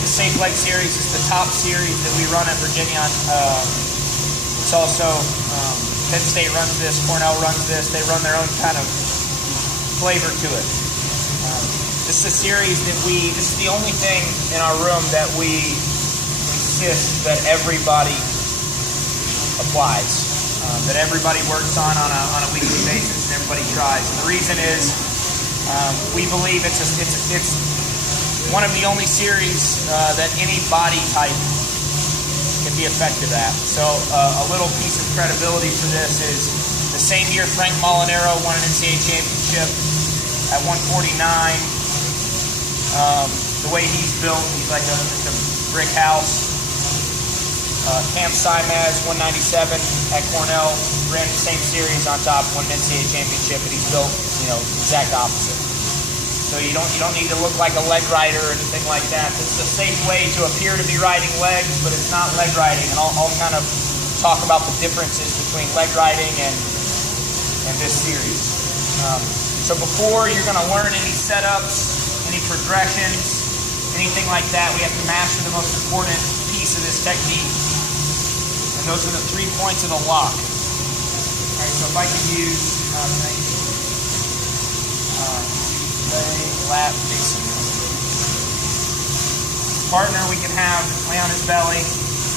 the Safe Leg Series is the top series that we run at Virginia. It's also, Penn State runs this, Cornell runs this. They run their own kind of flavor to it. This is a series that this is the only thing in our room that we insist that everybody applies, that everybody works on a weekly basis and everybody tries. And the reason is we believe it's one of the only series that any body type can be effective at. So a little piece of credibility for this is the same year Frank Molinaro won an NCAA championship at 149. The way he's built, he's like a brick house. Cam Simaz, 197 at Cornell, ran the same series on top, won an NCAA championship, and he's built, exact opposite. So you don't need to look like a leg rider or anything like that. This is a safe way to appear to be riding legs, but it's not leg riding. And I'll kind of talk about the differences between leg riding and this series. So before you're going to learn any setups, any progressions, anything like that, we have to master the most important piece of this technique. And those are the 3 points of the lock. All right, so if I could use lat facing. Partner we can have lay on his belly.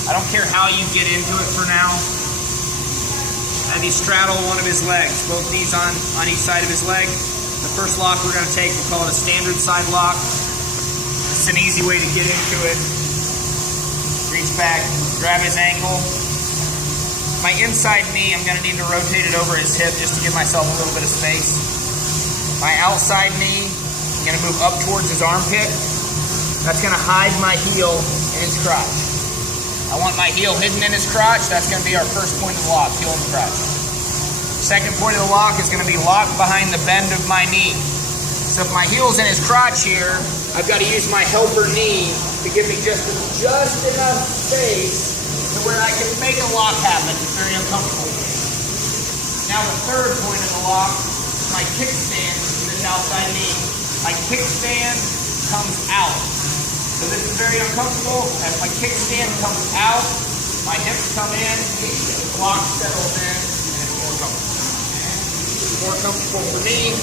I don't care how you get into it for now. And he straddle one of his legs, both knees on each side of his leg. The first lock we're going to take, we call it a standard side lock. It's an easy way to get into it. Reach back, grab his ankle. My inside knee, I'm going to need to rotate it over his hip just to give myself a little bit of space. My outside knee, I'm going to move up towards his armpit. That's going to hide my heel in his crotch. I want my heel hidden in his crotch. That's going to be our first point of the lock, heel in the crotch. Second point of the lock is going to be locked behind the bend of my knee. So if my heel's in his crotch here, I've got to use my helper knee to give me just enough space to where I can make a lock happen. It's very uncomfortable. Now the third point of the lock is my kickstand in this outside knee. My kickstand comes out. So this is very uncomfortable. As my kickstand comes out, my hips come in, the lock settles in, and it's more comfortable. It's more comfortable for me,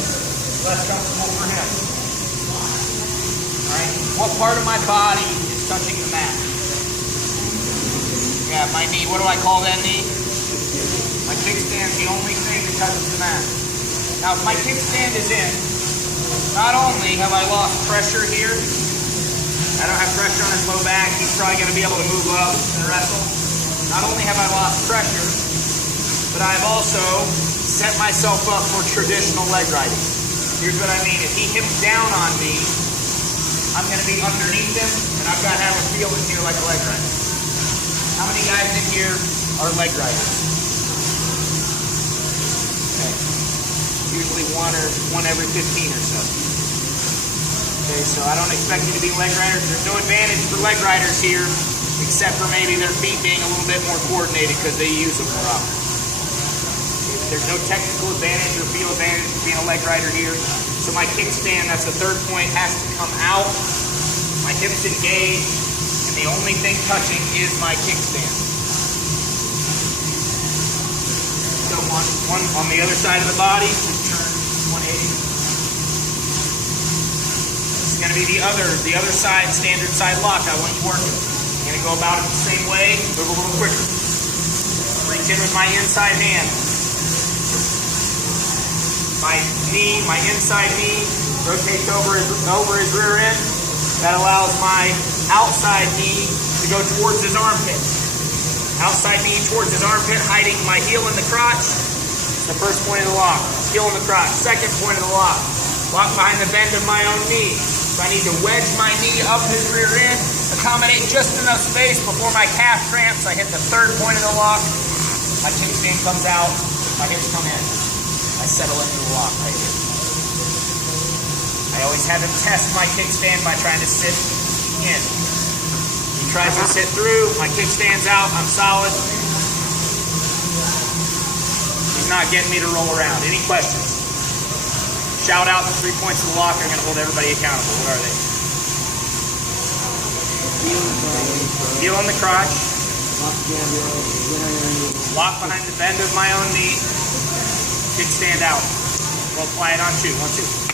less comfortable for him. Alright, what part of my body is touching the mat? Yeah, my knee. What do I call that knee? My kickstand's the only thing that touches the mat. Now if my kickstand is in, not only have I lost pressure here, I don't have pressure on his low back, he's probably going to be able to move up and wrestle. Not only have I lost pressure, but I've also set myself up for traditional leg riding. Here's what I mean. If he hips down on me, I'm going to be underneath him, and I've got to have a feel in here like a leg rider. How many guys in here are leg riders? Okay. Usually one every 15 or so. Okay, so I don't expect you to be leg riders. There's no advantage for leg riders here, except for maybe their feet being a little bit more coordinated because they use them more often. There's no technical advantage or feel advantage for being a leg rider here. So my kickstand, that's the third point, has to come out. My hips engage, and the only thing touching is my kickstand. So one on the other side of the body, just turn 180. This is going to be the other side, standard side lock I want you working. I'm going to go about it the same way, move a little quicker. Reach in with my inside hand. My knee, my inside knee, rotates over his rear end. That allows my outside knee to go towards his armpit. Outside knee towards his armpit, hiding my heel in the crotch. The first point of the lock, heel in the crotch. Second point of the lock, lock behind the bend of my own knee. So I need to wedge my knee up his rear end, accommodate just enough space before my calf cramps. I hit the third point of the lock. My kickstand comes out, my hips come in. I settle into the lock right here. I always have him test my kickstand by trying to sit in. He tries to sit through, my kickstand's out, I'm solid. He's not getting me to roll around. Any questions? Shout out the 3 points of the lock. I'm going to hold everybody accountable. What are they? Heel in the crotch. Lock behind the bend of my own knee. Should stand out. We'll apply it on 2. 1, 2.